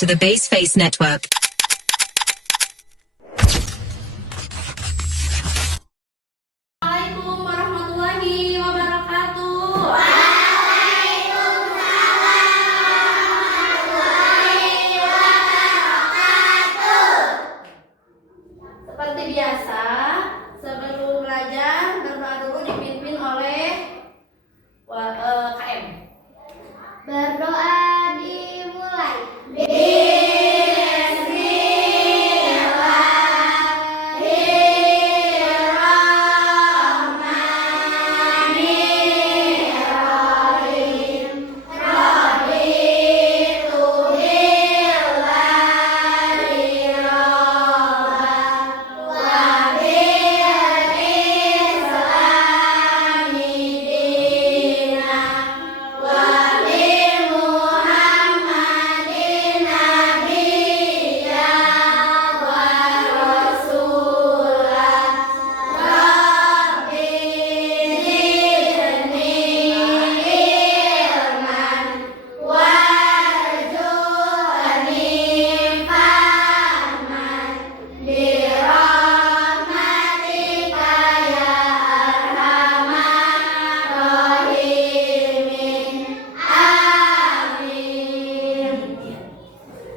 to the Baseface Network. Assalamualaikum warahmatullahi wabarakatuh. Seperti biasa, sebelum belajar berdoa dulu dipimpin oleh KM. Berdoa dimulai.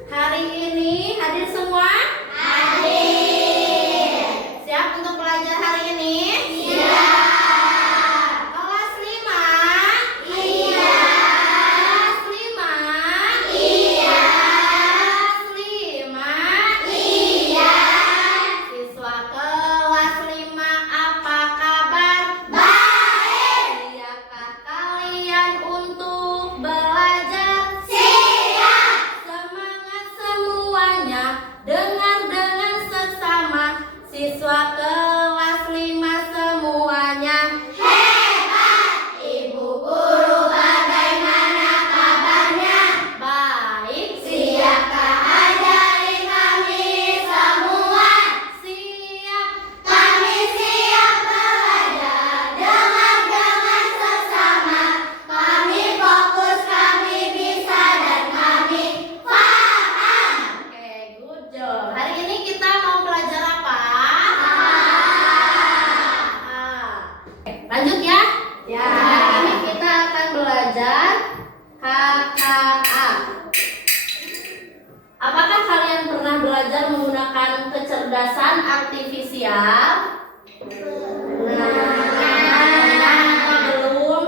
Hari ini hadir semua? Siap untuk belajar hari ini? Kelas 5? Kelas 5? Kelas 5? Siswa kelas 5 apa kabar? Baik. Siapkah kalian untuk belajar? Siap. Semangat semuanya, dengar dengan seksama. Siswa kelas 5 semuanya. Hebat. Ibu guru bagaimana kabarnya? Baik, Siapkah ajari kami semua? siap. Kami siap belajar, dengar dengan seksama. Kami fokus, kami bisa, dan kami paham. Oke, good job. Hari ini kita mau belajar apa? Lanjut ya. Ya. Hari ini kita akan belajar KKA. Apakah kalian pernah belajar menggunakan kecerdasan artifisial? Pernah atau belum?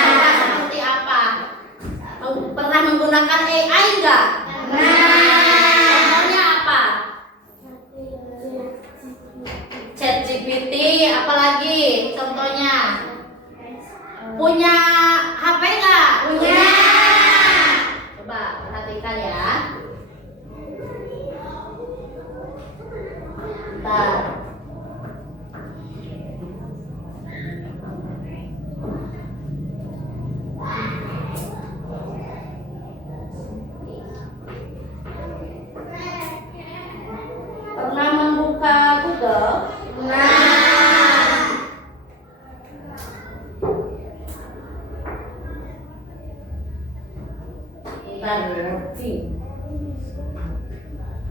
Coba seperti apa? Pernah menggunakan AI enggak? Contohnya apa? ChatGPT, apalagi contohnya? Punya HP enggak? Punya. Coba perhatikan ya. Bentar. Pernah membuka Google? Bentar,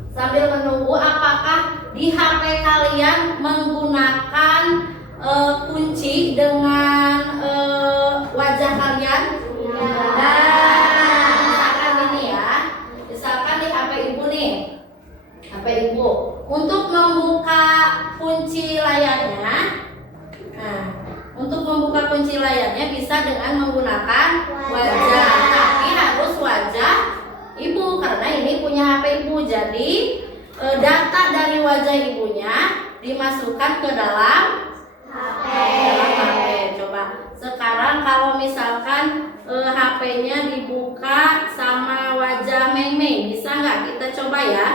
sambil menunggu, apakah di HP kalian menggunakan kunci dengan wajah kalian? Misalkan ini ya, misalkan di HP ibu nih, HP ibu. Untuk membuka kunci layarnya, untuk membuka kunci layarnya bisa dengan menggunakan wajah, tapi harus wajah ibu karena ini punya HP ibu. Jadi data dari wajah ibunya dimasukkan ke dalam HP. Coba sekarang kalau misalkan HP-nya dibuka sama wajah Mei, bisa nggak kita coba ya?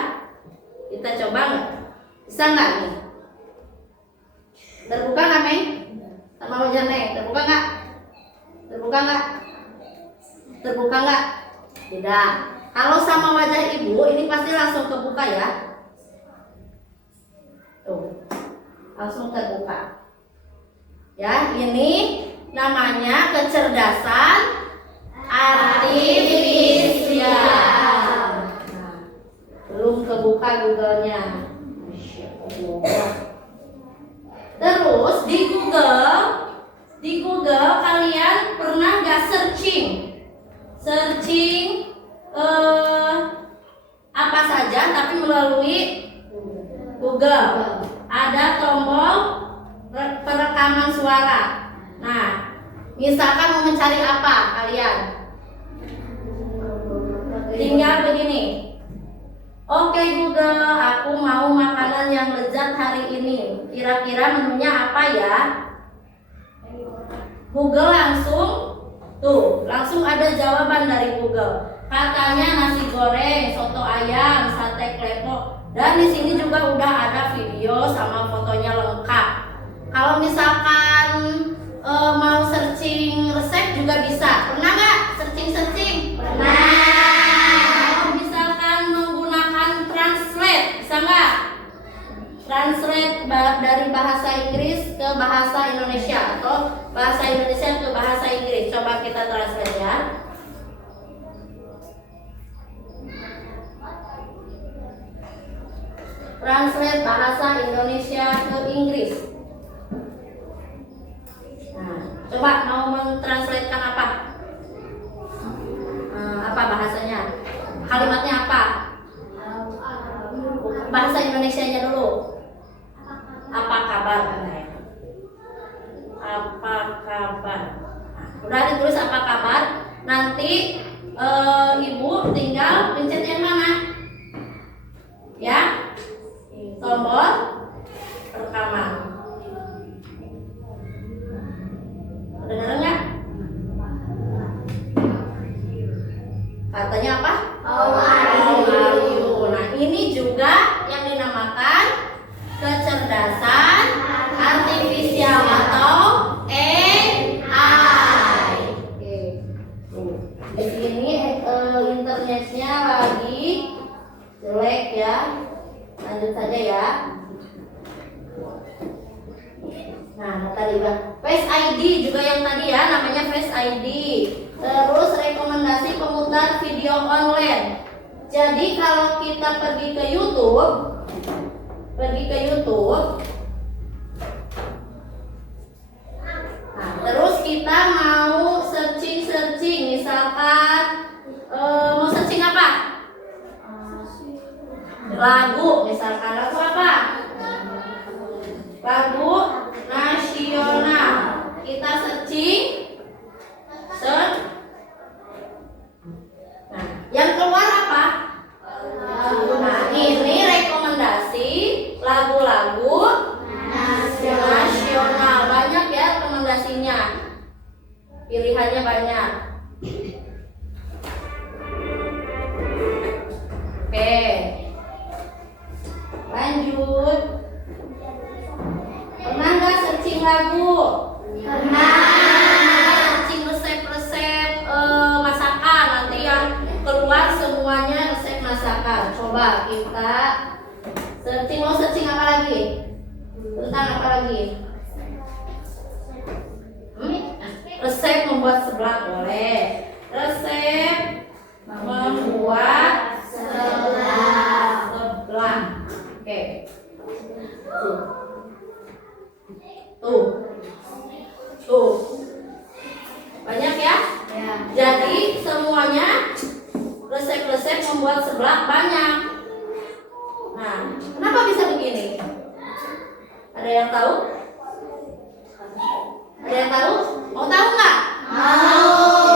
Kita coba nggak? Bisa nggak nih? Terbuka nggak Mei? Sama wajah Mei, terbuka nggak? Terbuka nggak? Terbuka nggak? Tidak. Kalau sama wajah ibu ini pasti langsung kebuka ya. Tuh, langsung terbuka. Ya, ini namanya kecerdasan artifisial. buka Google-nya. Terus di Google kalian pernah nggak searching apa saja tapi melalui Google? Ada tombol perekaman suara. Nah, misalkan mau mencari apa kalian? Tinggal begini. Oke Google, aku mau makanan yang lezat hari ini. Kira-kira menunya apa ya? Google langsung ada jawaban dari Google. Katanya nasi goreng, soto ayam, sate klepot. Dan di sini juga udah ada video sama fotonya lengkap. Kalau misalkan mau searching resep juga bisa. Pernah nggak searching? Pernah. Kalau misalkan menggunakan translate, bisa nggak? Translate dari bahasa Inggris ke bahasa Indonesia atau bahasa Indonesia ke bahasa Inggris. Coba kita translate ya. Translate bahasa Indonesia ke Inggris. Nah, coba mau mentranslatekan apa? Apa bahasanya? Kalimatnya apa? Bahasa Indonesianya dulu. Apa kabar? Apa kabar? Udah ditulis apa kabar? Nanti ibu tinggal pencet yang mana? Ya, tombol rekaman. Dengar nggak? Katanya apa? How are you? Nah, ini juga yang dinamakan kecerdasan artifisial atau AI. Oke. Di sini internetnya lagi jelek ya. Lanjut saja ya. Nah, tadi Face ID juga yang tadi ya, namanya Face ID. Terus rekomendasi pemutar video online. Jadi kalau kita pergi ke YouTube, nah, terus kita mau searching, misalkan mau searching apa? Lagu, misalkan lagu apa? Lagu nasional. Kita search. Nah, yang keluar apa? Nah, ini rekomendasi lagu-lagu nasional. Banyak ya rekomendasinya. Pilihannya banyak. Oke. Lanjut. Pernah nggak searching lagu? Pernah. Searching resep-resep masakan, nanti yang keluar semuanya resep masakan. Coba kita searching. Mau searching apa lagi? Tentang apa lagi? Resep membuat seblak boleh. Resep membuat seblak. Oke. Tuh. Banyak ya? Ya. Jadi semuanya resep-resep membuat seblak banyak. Nah, kenapa bisa begini? Ada yang tahu? Ada yang tahu? Mau tahu nggak? Mau.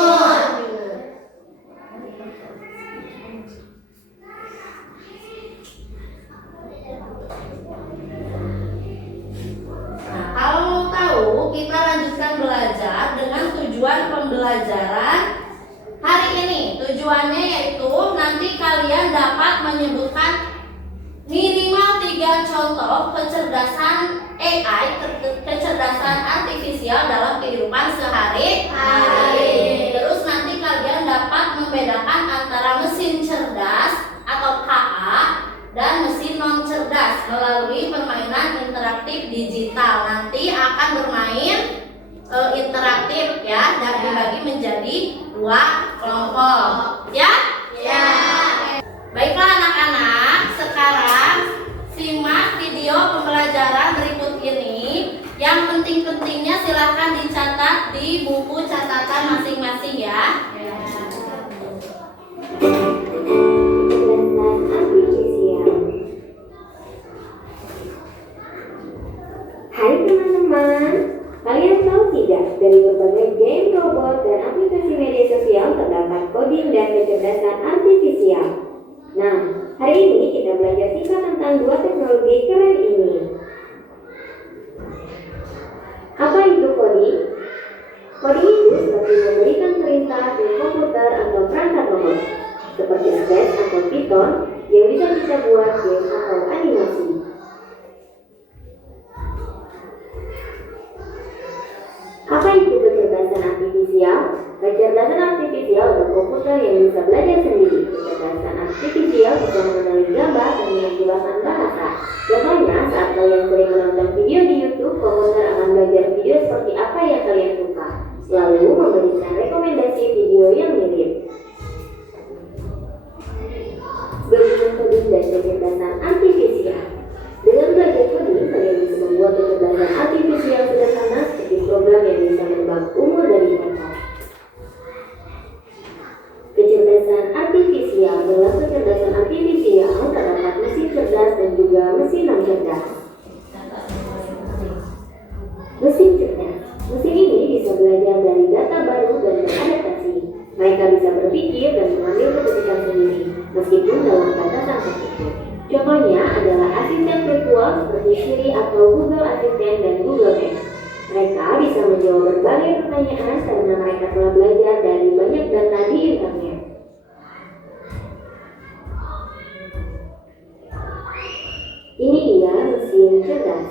Kita lanjutkan belajar dengan tujuan pembelajaran hari ini. Tujuannya yaitu nanti kalian dapat menyebutkan minimal 3 contoh kecerdasan AI, kecerdasan artifisial dalam kehidupan sehari-hari. Terus nanti kalian dapat membedakan antara mesin cerdas atau KA dan mesin non cerdas melalui permainan interaktif digital. Nanti akan bermain interaktif ya, dan dibagi menjadi 2 kelompok. Ya? Ya. Baiklah anak-anak, sekarang penting-pentingnya silahkan dicatat di buku catatan masing-masing ya. Hai teman-teman, kalian tahu tidak dari berbagai game, robot, dan aplikasi media sosial terdapat coding dan kecerdasan artifisial. Nah, hari ini kita belajar singkat tentang dua teknologi keren ini. Apa itu coding? Coding itu seperti memberikan perintah ke komputer atau perangkat robot, seperti Scratch atau Python yang bisa kita buat game atau animasi. Apa itu kecerdasan artifisial? Kecerdasan artifisial adalah komputer yang bisa belajar sendiri. Kecerdasan artifisial bisa mengenali gambar dan menjelaskan bahasa. Contohnya, saat kalian sering menonton video di YouTube, komputer akan belajar video seperti apa yang kalian suka, lalu memberikan rekomendasi video yang mirip. Bagaimana coding dan kecerdasan artifisial? Dengan belajar coding, kalian bisa membuat kecerdasan artifisial sederhana seperti program yang bisa menebak umur dari foto. Kecerdasan artifisial dalam kecerdasan artifisial terdapat mesin cerdas dan juga mesin non cerdas. Mesin cerdas. Mesin ini bisa belajar dari data baru dan beradaptasi. Mereka bisa berpikir dan mengambil keputusan sendiri, meskipun dalam batasan tertentu. Contohnya adalah asisten virtual seperti Siri atau Google Assistant dan Google Maps. Mereka bisa menjawab berbagai pertanyaan karena mereka telah belajar dari banyak data di internet. Ini dia mesin cerdas.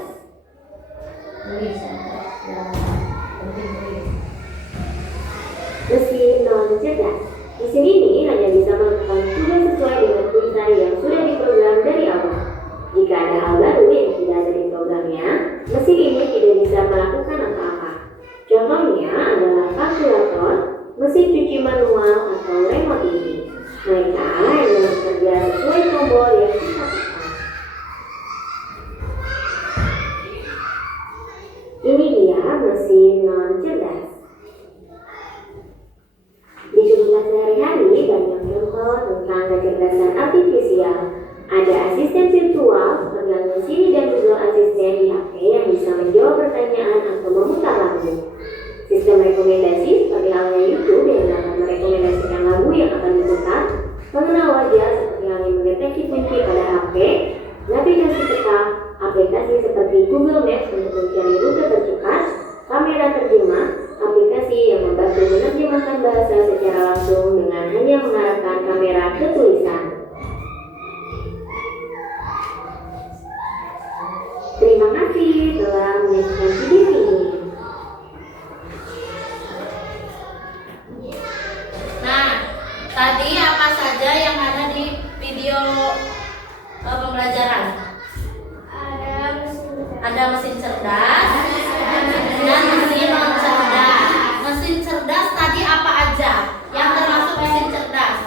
Mesin non cerdas. Mesin ini hanya bisa melakukan tugas sesuai dengan perintah yang sudah diprogram dari awal. Jika ada hal baru yang tidak ada di programnya, mesin ini tidak bisa melakukan apa-apa. Contohnya adalah kalkulator, mesin cuci manual, atau remote TV. Mereka hanya bekerja sesuai tombol yang kita tekan. Ini dia mesin non cerdas. Di kehidupan sehari-hari banyak contoh tentang kecerdasan artifisial. Ada asisten virtual seperti halnya Siri dan Google Assistant di HP yang bisa menjawab pertanyaan atau memutar lagu. Sistem rekomendasi seperti halnya YouTube yang dapat merekomendasikan lagu yang akan diputar. Pengenal wajah seperti halnya mendeteksi kunci pada HP. Navigasi peta, aplikasi seperti Google Maps untuk mencari rute tercepat. Kamera terjemah, aplikasi yang membantu menerjemahkan bahasa secara langsung dengan hanya mengarahkan kamera ke tulisan. Terima kasih telah menyaksikan video ini. Nah, tadi apa saja yang ada di video pembelajaran? Ada mesin cerdas dan mesin non cerdas. Mesin cerdas tadi apa aja yang termasuk mesin cerdas?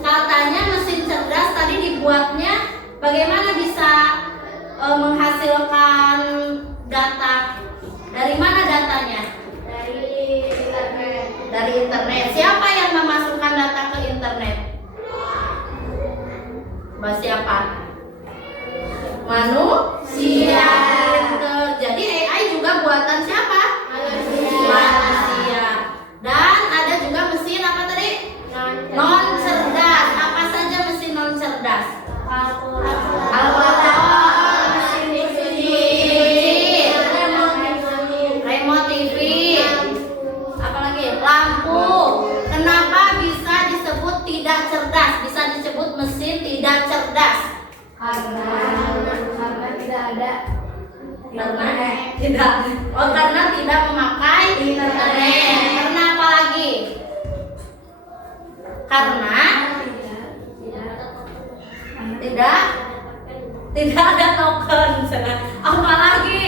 Katanya mesin cerdas tadi dibuatnya bagaimana bisa menghasilkan data? Dari mana datanya? Dari internet. Siapa yang memasukkan data ke internet? Siapa? Manusia. Jadi AI juga buatan siapa? Manusia. Dan ada juga mesin apa tadi? Non cerdas. Apa saja mesin non cerdas? Kalkulator, mesin cuci, remote TV, apalagi lampu. Kenapa bisa disebut tidak cerdas? Bisa disebut mesin tidak cerdas? Karena tidak ada. Karena tidak memakai internet. Karena apa lagi? Karena tidak ada token. Apa lagi?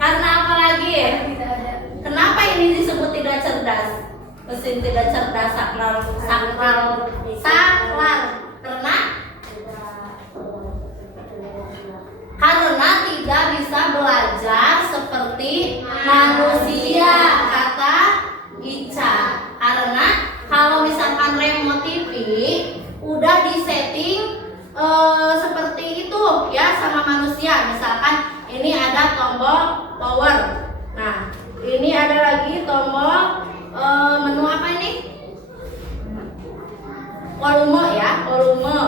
Karena apa lagi? Kenapa ini disebut tidak cerdas? Mesin tidak cerdas sakral. Karena manusia. Misalkan ini ada tombol power. Nah, ini ada lagi tombol menu apa ini? Volume ya, volume.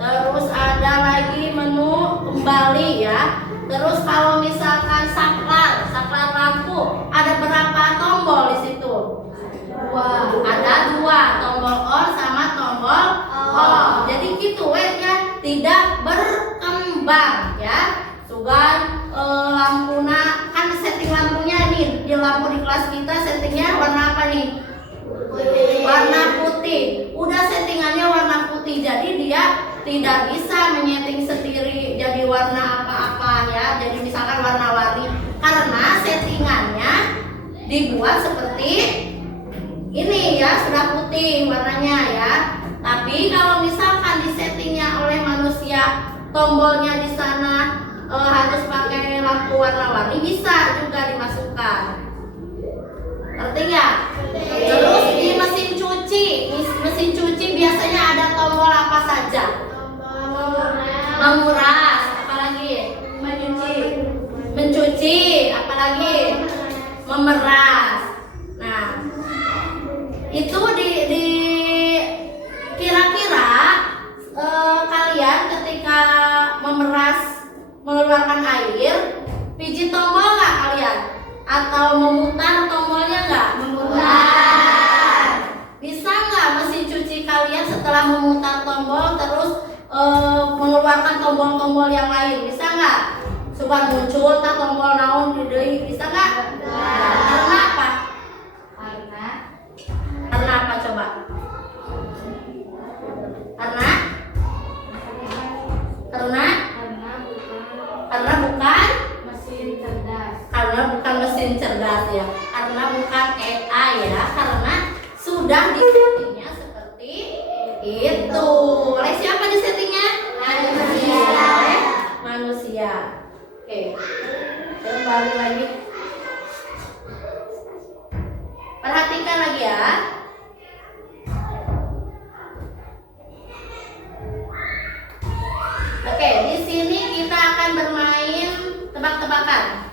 Terus ada lagi menu kembali ya. Terus kalau misalkan saklar lampu, ada berapa tombol di situ? Ada 2, tombol on sama tombol off. Jadi gitu ya, tidak berkembang ya. Sugan lampuna kan setting lampunya nih, di lampu di kelas kita settingnya warna apa nih? Warna putih. Udah settingannya warna putih, jadi dia tidak bisa menyeting sendiri jadi warna apa-apa ya. Jadi misalkan warna-warni, karena settingannya dibuat seperti ini ya, sudah putih warnanya ya. Tapi kalau misalkan disettingnya oleh manusia, tombolnya di sana harus pakai lampu warna-warni, bisa juga dimasukkan. Ngerti nggak? Terus di mesin cuci biasanya ada tombol apa saja? Menguras, apalagi? Mencuci, apalagi? Memeras. Nah, itu di kira-kira kalian ketika memeras mengeluarkan air, pijit tombol nggak kalian? Atau memutar tombolnya nggak? Memutar. Bisa nggak mesin cuci kalian setelah memutar tombol terus mengeluarkan tombol-tombol yang lain? Bisa nggak? Suka muncul tak tombol naon di deui, bisa nggak? Karena apa? Karena apa coba? Karena bukan mesin cerdas ya. Karena bukan AI ya. Karena sudah disettingnya seperti itu. Oleh siapa disettingnya? Manusia. Oke. Kembali lagi. Perhatikan lagi ya. Oke, di sini kita akan bermain tebak-tebakan.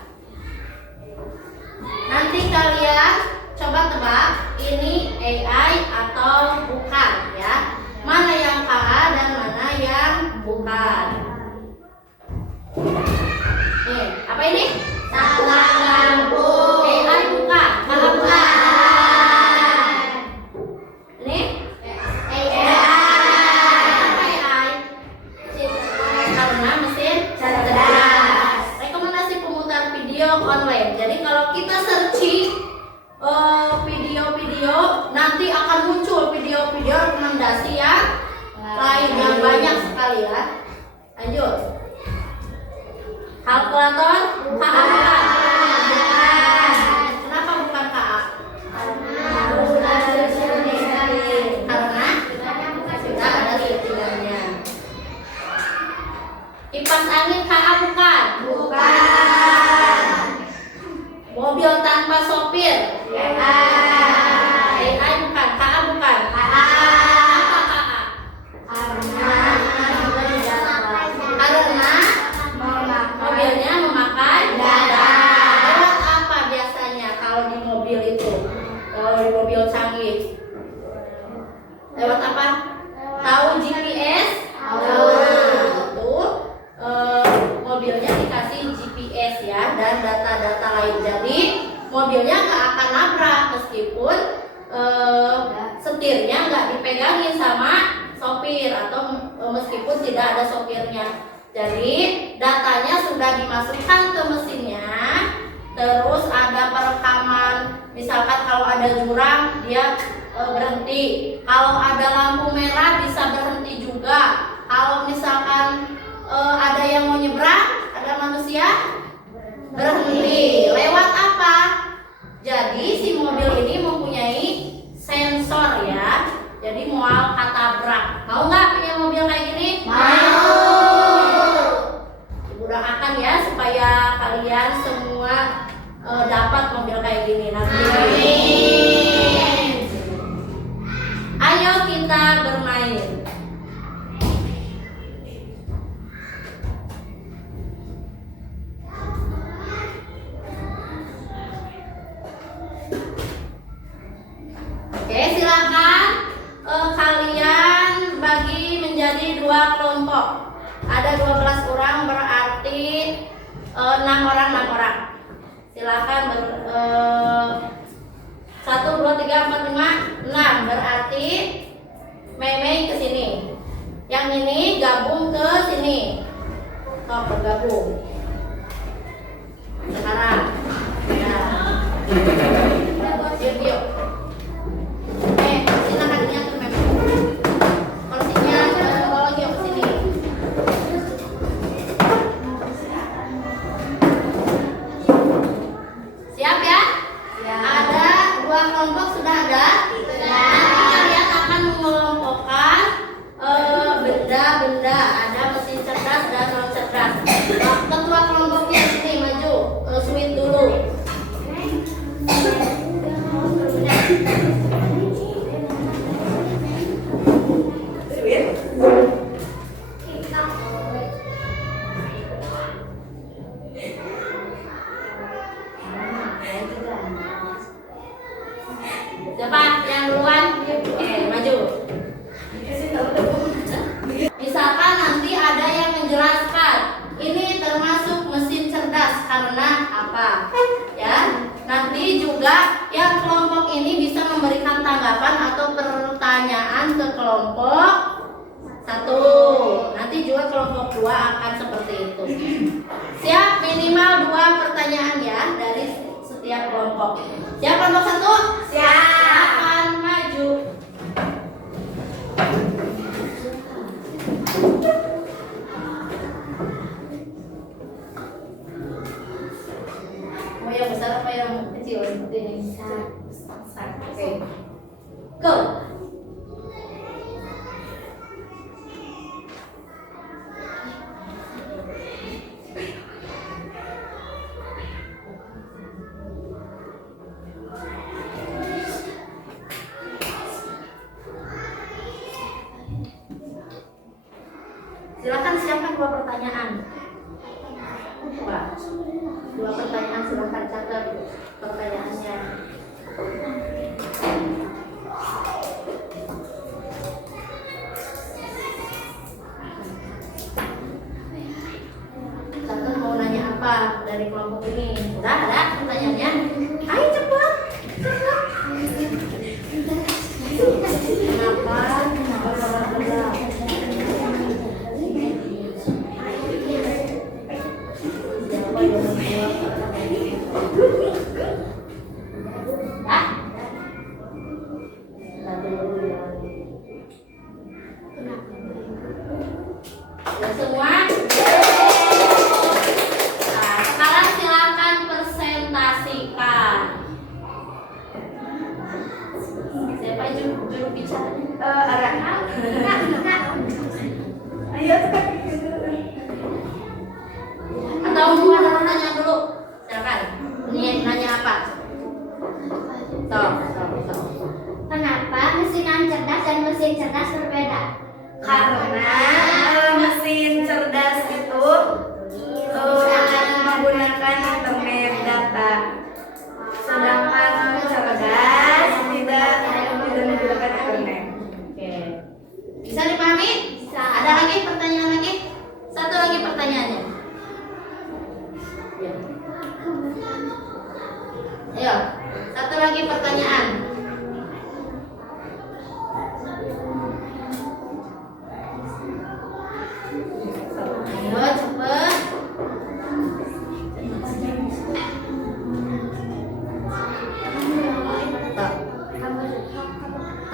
Nanti kalian coba tebak ini AI atau bukan ya. Mana yang A dan mana yang bukan. Nih, apa ini? Saklar lampu. AI bukan. Kalau bukan. Ini? AI. Karena mesin cerdas. Rekomendasi pemutar video online. Jadi kalau kita searching video-video, nanti akan muncul video-video rekomendasi yang lain yang banyak sekali ya. Lanjut. Kalkulator KA. Kenapa bukan KA? Karena sudah ada settingannya. Kipas angin KA bukan? Mobil tanpa sopir AI bukan? KA bukan? Apa KA? Karena mobilnya memakai data. Lewat apa biasanya kalau di mobil itu? Kalau di mobil canggih lewat apa? Tahu GPS? Itu mobilnya dikasih GPS ya dan data-data lain. Jadi mobilnya nggak akan nabrak meskipun setirnya nggak dipegangin sama sopir atau meskipun tidak ada sopirnya. Jadi datanya sudah dimasukkan ke mesinnya. Terus ada perekaman, misalkan kalau ada jurang dia berhenti. Kalau ada lampu merah bisa berhenti juga. Kalau misalkan ada yang mau nyebrang, ada manusia berhenti. Lewat apa? Jadi si mobil ini mempunyai sensor ya. Jadi mual katabrak. Mau nggak punya mobil kayak gini? Mau. Doakan ya supaya kalian semua dapat mobil kayak gini nanti. Amin. Ayo kita bermain. 12 orang berarti 6 orang 6 orang. Silakan 1 2 3 4 5 6 berarti Mei ke sini. Yang ini gabung ke sini. Oh, bergabung. Sekarang. Ya. Yuk. Sini kakinya ke Mei. Kursinya bawa lagi ke sini. Siap ya? Ada 2 kelompok sudah ada. Nanti kalian akan mengelompokkan benda-benda. Ada mesin cerdas dan non cerdas. Ketua kelompoknya sini maju, sweet dulu. Siapa yang duluan? Maju. Misalkan nanti ada yang menjelaskan ini termasuk mesin cerdas karena apa, ya. Nanti juga yang kelompok ini bisa memberikan tanggapan atau pertanyaan ke kelompok 1. Nanti juga kelompok 2 akan seperti itu. Siap, minimal 2 pertanyaan ya dari setiap kelompok. Siap kelompok 1? Siap. Akan maju. Mau yang besar apa yang kecil seperti ini? Besar. Oke. Go. Silakan siapkan 2 pertanyaan. 2 pertanyaan, silakan catat pertanyaannya. Catat mau nanya apa dari kelompok ini? Udah ada pertanyaannya? Ayo cepat. Kenapa? Ya semua. Nah, sekarang silakan presentasikan. Siapa juru bicaranya? Arahnya. Ayo cepat. Atau mau ada pertanyaan dulu? Silakan. Nanya apa? Stop. Kenapa mesin cerdas dan mesin cerdas berbeda? Karena mesin cerdas itu menggunakan internet data, sedangkan cerdas tidak menggunakan internet. Oke. Bisa dipahami? Bisa. Ada lagi pertanyaan lagi? Satu lagi pertanyaannya. Ya. Ayo, satu lagi pertanyaan. Ayo cepet.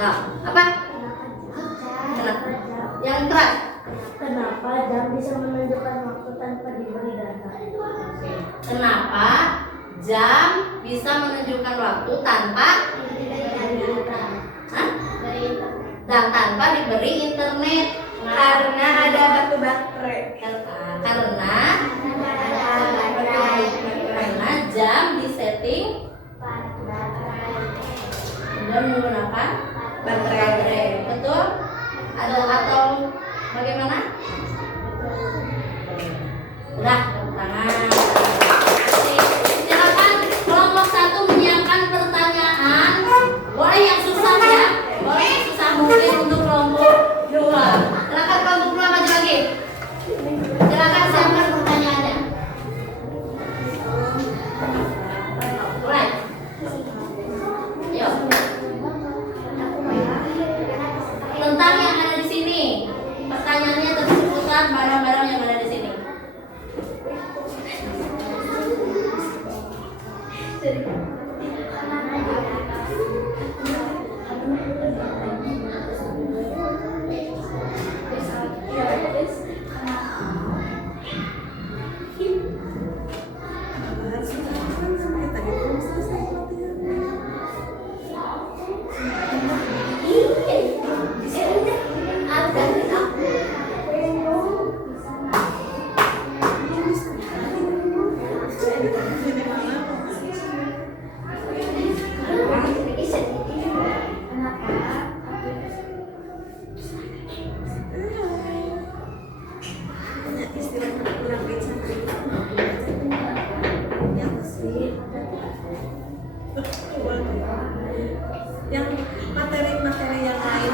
Nah, apa? Kenapa? Yang keras. Kenapa jam bisa menunjukkan waktu tanpa diberi data? Kenapa jam bisa menunjukkan waktu tanpa dan tanpa diberi internet? Karena ada batu baterai. Karena jam disetting dan menggunakan baterai. Betul? Atau bagaimana? Udah, tepuk tangan. Silakan kelompok 1 menyiapkan pertanyaan. Boleh yang susah ya? Boleh yang susah mungkin untuk kelompok 2. Silakan kelompok 2 maju lagi. yang materi-materi yang lain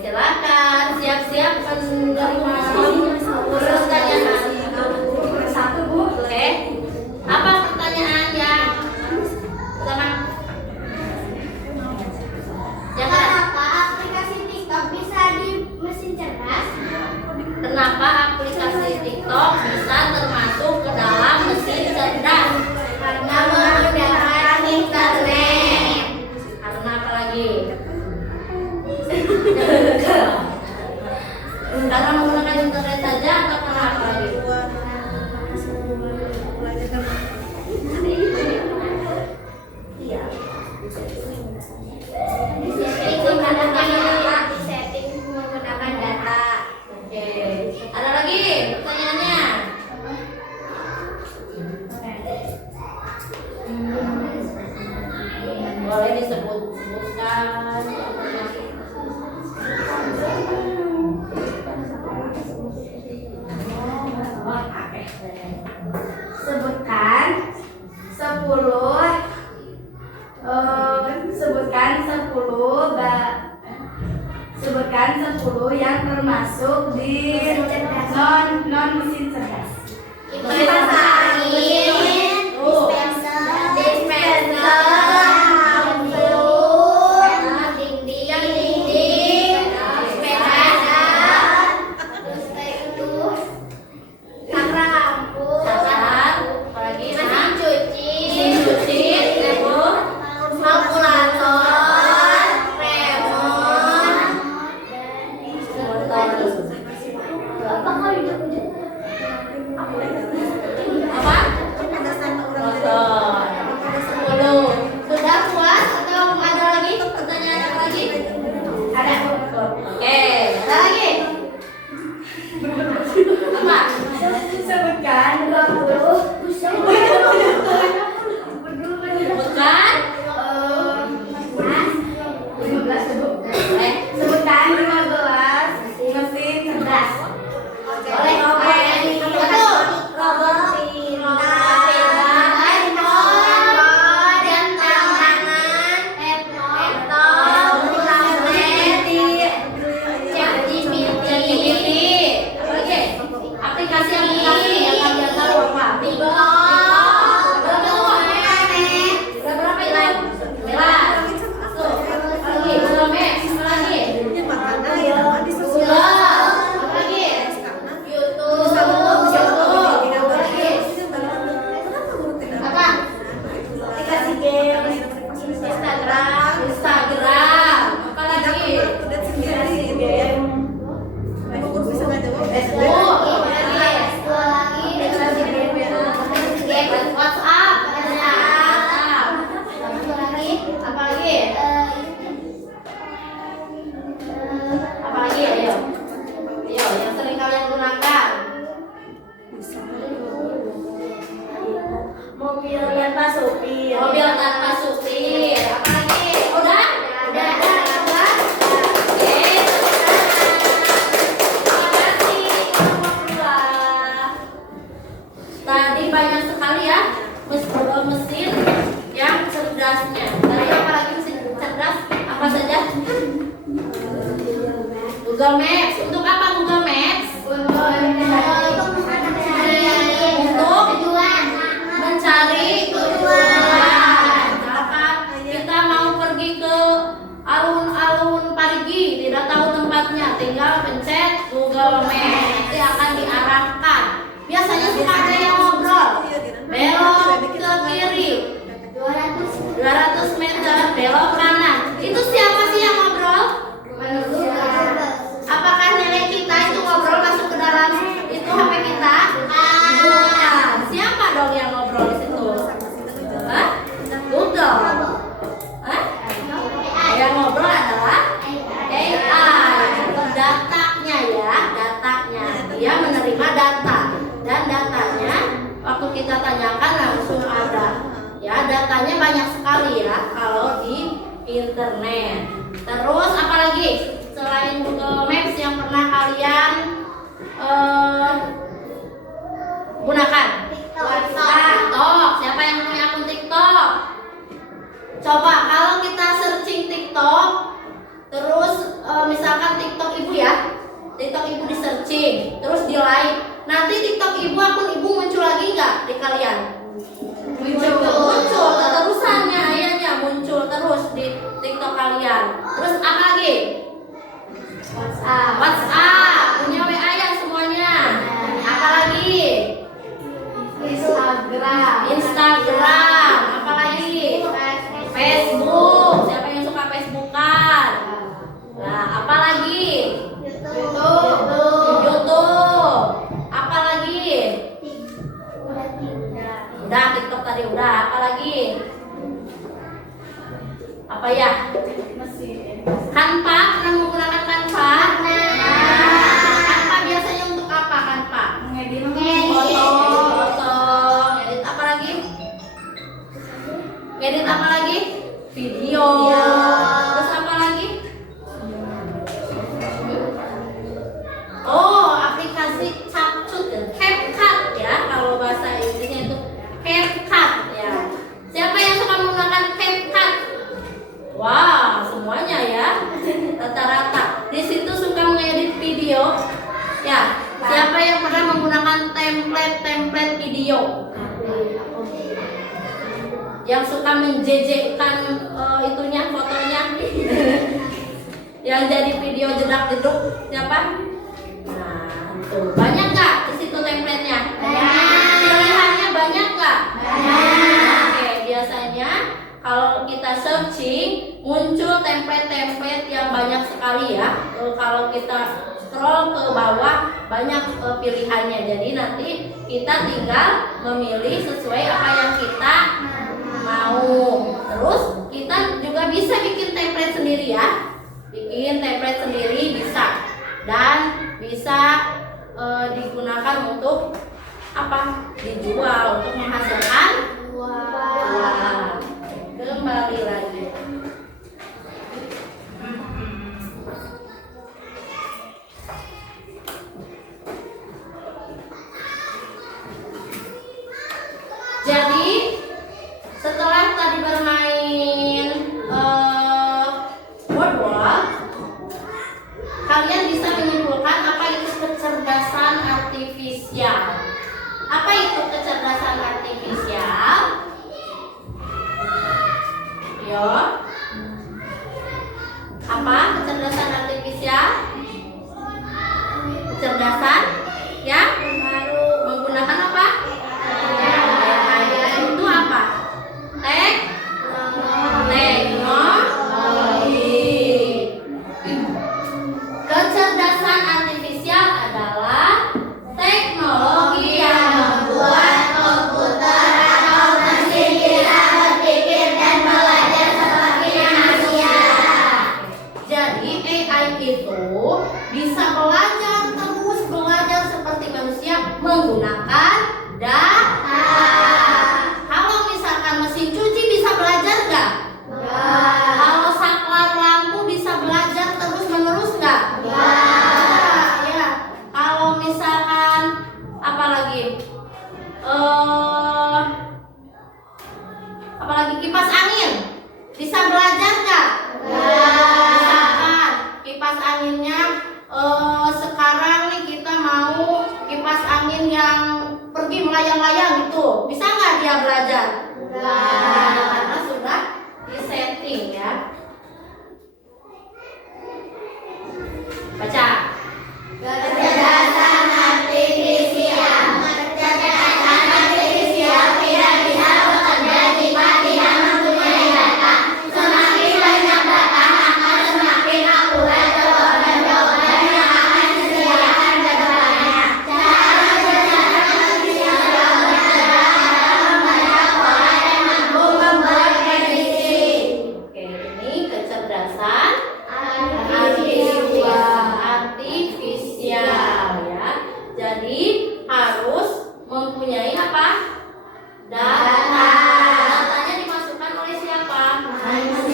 Silakan siap-siap menerima pertanyaan. Satu Bu. Oke. Apa pertanyaan yang pertama? Kenapa aplikasi TikTok bisa di mesin cerdas? Kenapa aplikasi TikTok bisa termasuk ke dalam mesin cerdas? Karena menggunakan internet. Karena apa lagi? Karena menggunakan internet saja atau karena apa lagi? Setting menggunakan data. Oke. Ada lagi pertanyaannya? Boleh disebutkan. Sebutkan 10 sebutkan 10 yang termasuk di non mesin cerdas. Kipas angin, dispenser, lampu, dinding, sepeda, terus itu lampu, Apalagi? mesin cuci, kalkulator, Apa? Motor. 10. Sudah puas atau ada lagi pertanyaan apa lagi? Ada. Oke, ada lagi. Apa? Sebutkan 20 Sebutkan. 15 mesin cerdas. Boleh. Oke. Betul. robot, jam tangan, laptop, tablet, ChatGPT, Oke. Aplikasi yang kalian tahu apa? Udah berapa itu? 11. Tuh. Lagi. Google Maps. Apa lagi? Google. Apa lagi? YouTube. Apa? Aplikasi game, Instagram. Apa lagi? Facebook. WhatsApp. Apa lagi? Apa lagi? Ayo. Ayo, yang sering kalian gunakan. mobil tanpa supir. Mobil tanpa supir. Apa lagi? Udah? Udah. Oke. Terima kasih. Alhamdulillah. Tadi banyak sekali ya mesin yang cerdasnya. Tadi apa lagi mesin cerdas? Apa saja? Google Maps. Untuk apa Google Maps? Untuk mencari tujuan. Misalkan kita mau pergi ke alun-alun Parigi, tidak tahu tempatnya, tinggal pencet Google Maps, nanti akan diarahkan. Biasanya suka ada yang ngobrol, belok ke kiri 200 meter, belok kita tanyakan langsung ada. Ya, datanya banyak sekali ya kalau di internet. Terus apalagi selain Google Maps yang pernah kalian gunakan? TikTok. Siapa yang punya akun TikTok? Coba kalau kita searching TikTok, terus misalkan TikTok ibu ya, TikTok ibu di searching, terus di like, nanti TikTok ibu, akun ibu muncul lagi nggak di kalian? Muncul keterusannya, ayahnya muncul terus di TikTok kalian. Terus apa lagi? WhatsApp, punya WA ya semuanya. Apa lagi? Instagram, apa lagi? Facebook, siapa yang suka Facebookan? Nah, apa lagi? YouTube. Apa lagi? Udah, TikTok tadi udah. Apa lagi? Apa ya? Canva, pernah menggunakan Canva? Canva biasanya untuk apa Canva? Foto, ngedit apa lagi? Ngedit apa lagi? Video. Terus apa lagi? Oh, aplikasi CapCut dan CapCut ya, kalau bahasa Inggrisnya itu CapCut ya. Siapa yang suka menggunakan CapCut? Wah, semuanya ya, rata-rata. Di situ suka mengedit video. Ya, siapa yang pernah menggunakan template video? Yang suka menjejekkan itunya, fotonya, yang jadi video jedak-jeduk, siapa? Nah, tuh banyak nggak di situ template-nya? Pilihannya banyak nggak? Oke, biasanya kalau kita searching muncul template-template yang banyak sekali ya. Kalau kita scroll ke bawah banyak pilihannya. Jadi nanti kita tinggal memilih sesuai apa yang kita mau. Terus kita juga bisa bikin template sendiri ya. Bikin template sendiri bisa, dan bisa digunakan untuk apa? Dijual, untuk menghasilkan uang. Kembali lagi. Jadi setelah tadi bermain word, kalian bisa menyimpulkan apa itu kecerdasan artifisial. Apa itu kecerdasan artifisial? Yo. Apa kecerdasan artifisial? Kecerdasan yang menggunakan apa? Itu apa? Teknologi. Kecerdasan artifisial adalah teknologi yang membuat komputer atau mesin bisa berpikir dan belajar seperti manusia. Jadi AI itu bisa belajar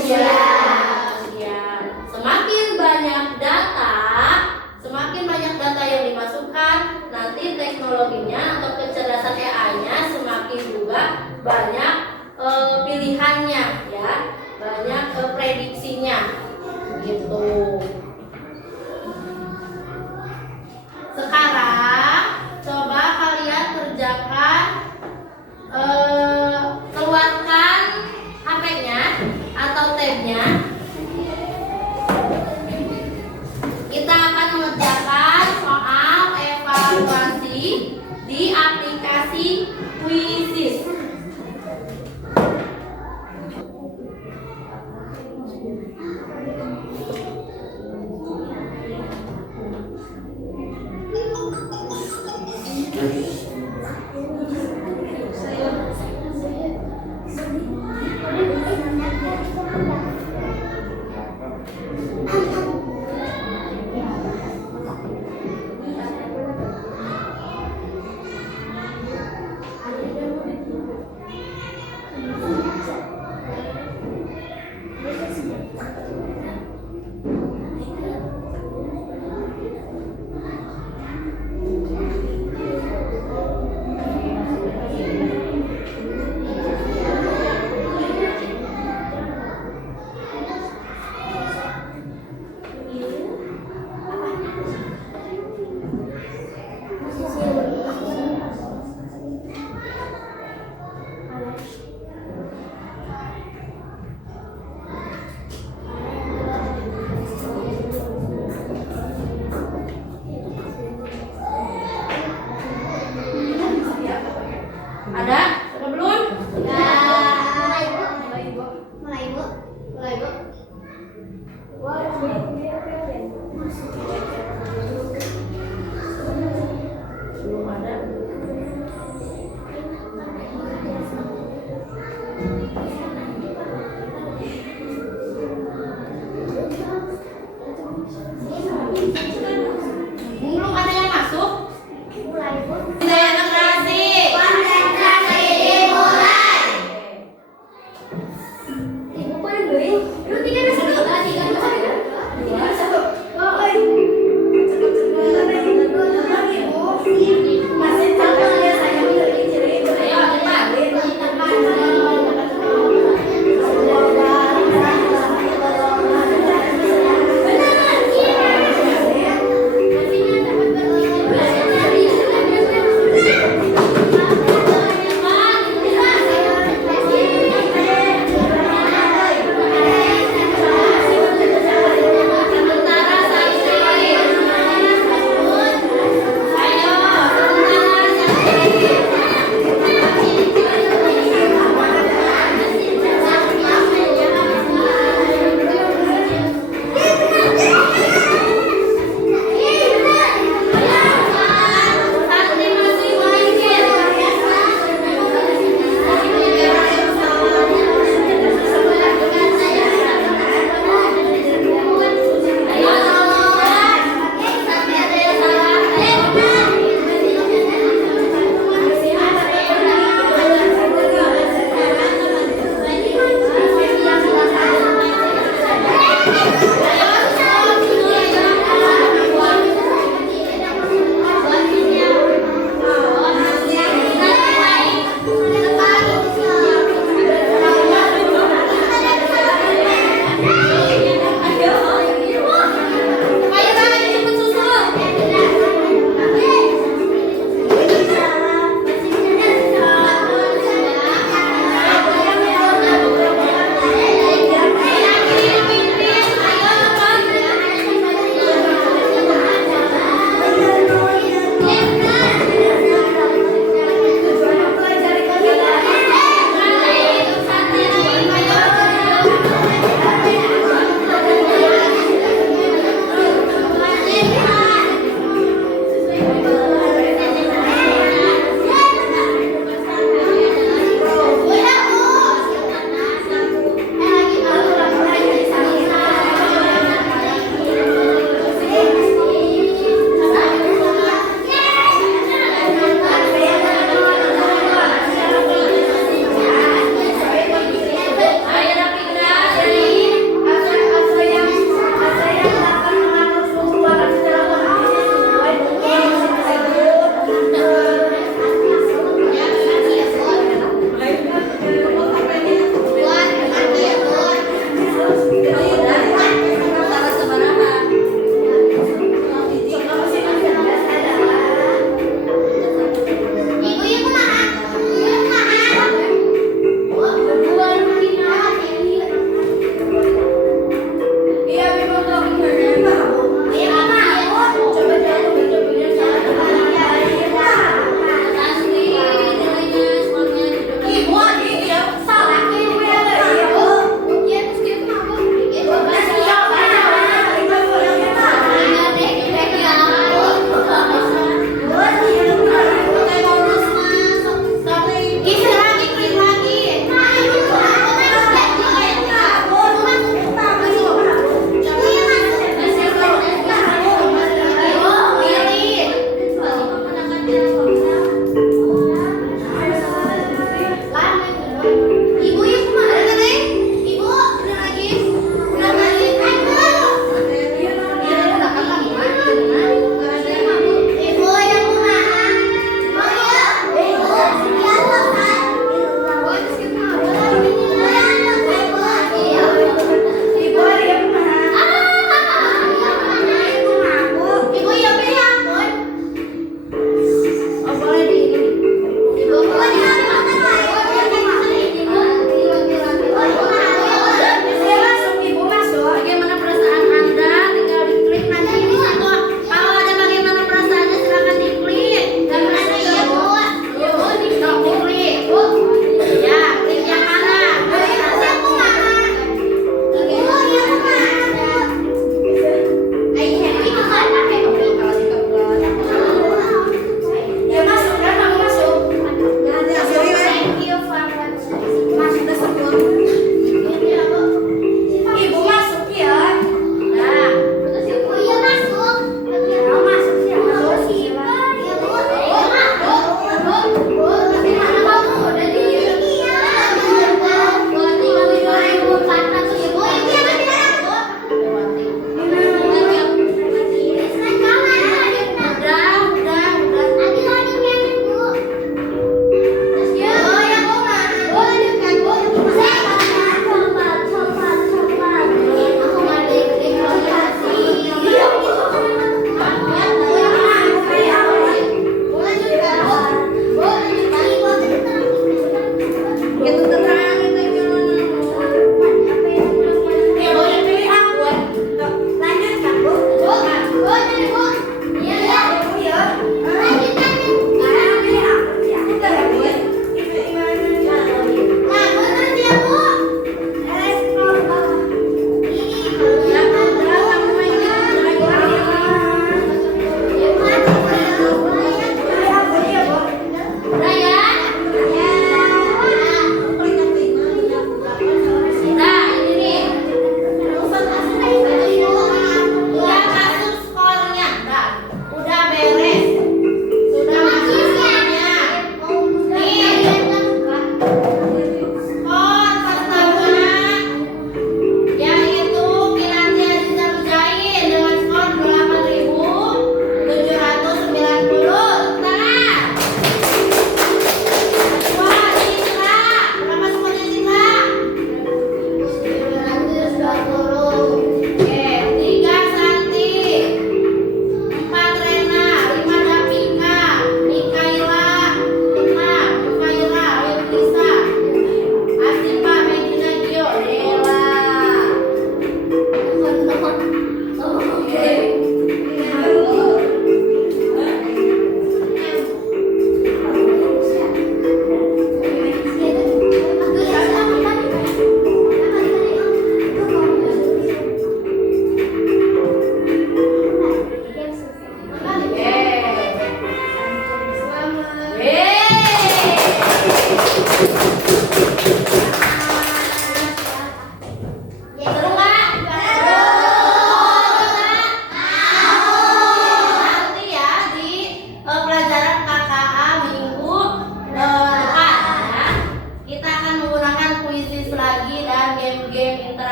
Kemudian semakin banyak data yang dimasukkan, nanti teknologinya atau kecerdasan AI-nya semakin juga banyak pilihannya, ya, banyak prediksinya, gitu. Sekarang coba kalian kerjakan, keluarkan HP-nya atau tab-nya. Kita akan mengerjakan soal evaluasi di aplikasi Quizzes.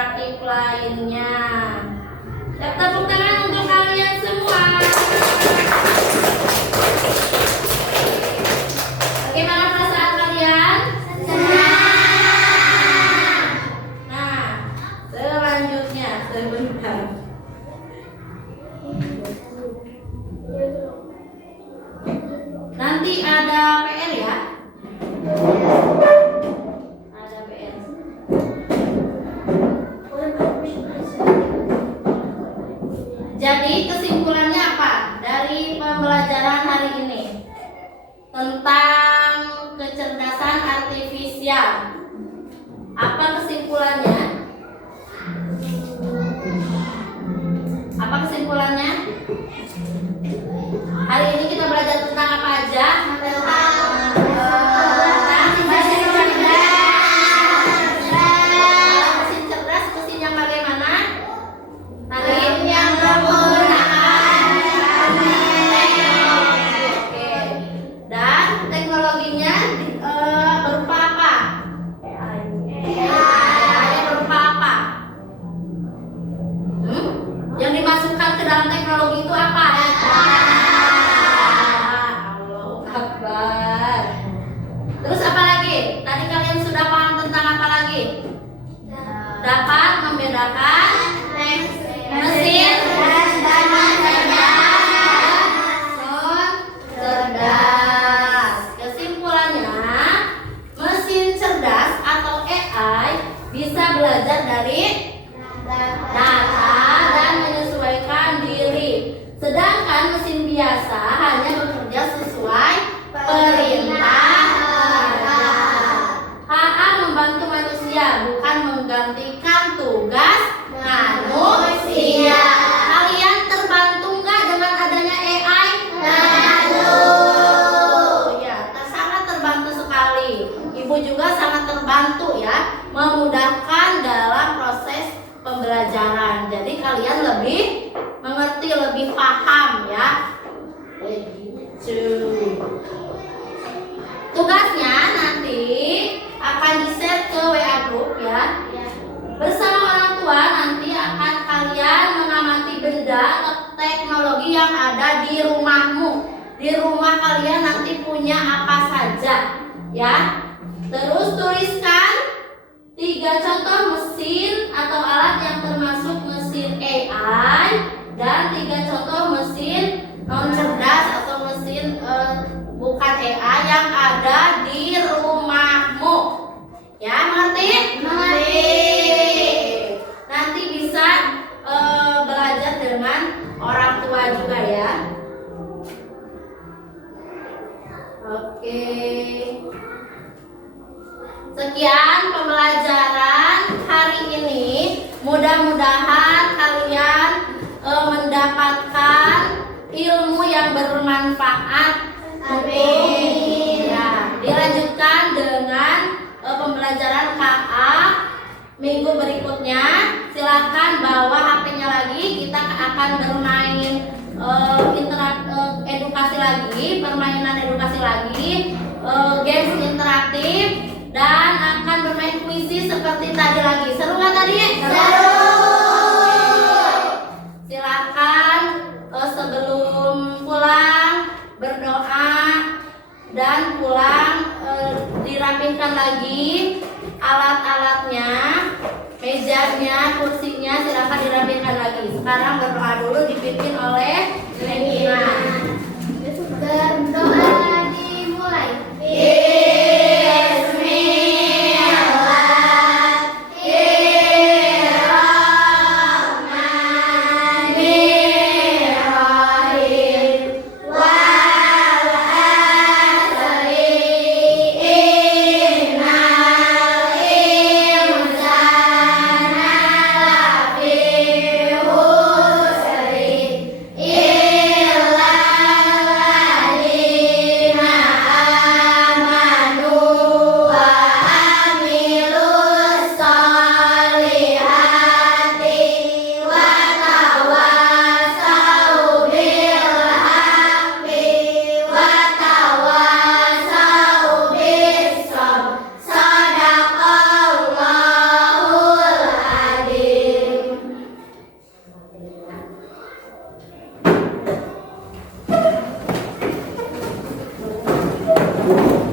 interaktif lainnya. Tepuk tangan untuk kalian semua. Bagaimana perasaan kalian? Senang. Nah, selanjutnya sebentar. Nanti ada PR ya. Ada PR. Jadi kesimpulannya apa dari pembelajaran hari ini tentang kecerdasan artifisial? Apa kesimpulannya? Apa kesimpulannya? Hari ini kita belajar tentang apa aja? Mesin cerdas, mesin yang bagaimana? Tadi yang menggunakan teknologi. Dan teknologinya berupa apa? AI berupa apa? Yang dimasukkan ke dalam teknologi itu apa? Allahu Akbar. Terus apa lagi? Tadi kalian sudah paham tentang apa lagi? Dapat membedakan mesin dan cerdas. Kesimpulannya, mesin cerdas atau AI bisa belajar dari data dan menyesuaikan diri. Sedangkan mesin biasa hanya bekerja sesuai perintah. HA membantu manusia, bukan menggantikan tugas manusia. Kalian terbantu nggak dengan adanya AI? Ya, sangat terbantu sekali. Ibu juga sangat terbantu ya, memudahkan dalam proses pembelajaran. Jadi kalian lebih mengerti, lebih paham ya. Tugasnya nanti akan di-share ke WA group ya. Bersama orang tua nanti akan kalian mengamati benda atau teknologi yang ada di rumahmu. Di rumah kalian nanti punya apa saja ya. Terus tuliskan 3 contoh mesin atau alat yang termasuk mesin AI dan 3 contoh mesin non cerdas atau mesin bukan AI yang ada di rumahmu. Ya, mengerti? Mengerti. Nanti bisa belajar dengan orang tua juga ya. Oke. Sekian pembelajaran hari ini. Mudah-mudahan kalian mendapatkan ilmu yang bermanfaat. Amin. Ya, dilanjutkan dengan pembelajaran KA minggu berikutnya. Silahkan bawa HP-nya lagi. Kita akan bermain edukasi lagi, permainan edukasi lagi, games interaktif, dan akan bermain puisi seperti tadi lagi. Seru nggak tadi? Seru. Silahkan sebelum pulang berdoa dan pulang dirapihkan lagi alat-alatnya, mejanya, kursinya, silahkan dirapihkan lagi. Sekarang berdoa dulu dipimpin oleh Nengina. Berdoa dimulai. Illa Thank you.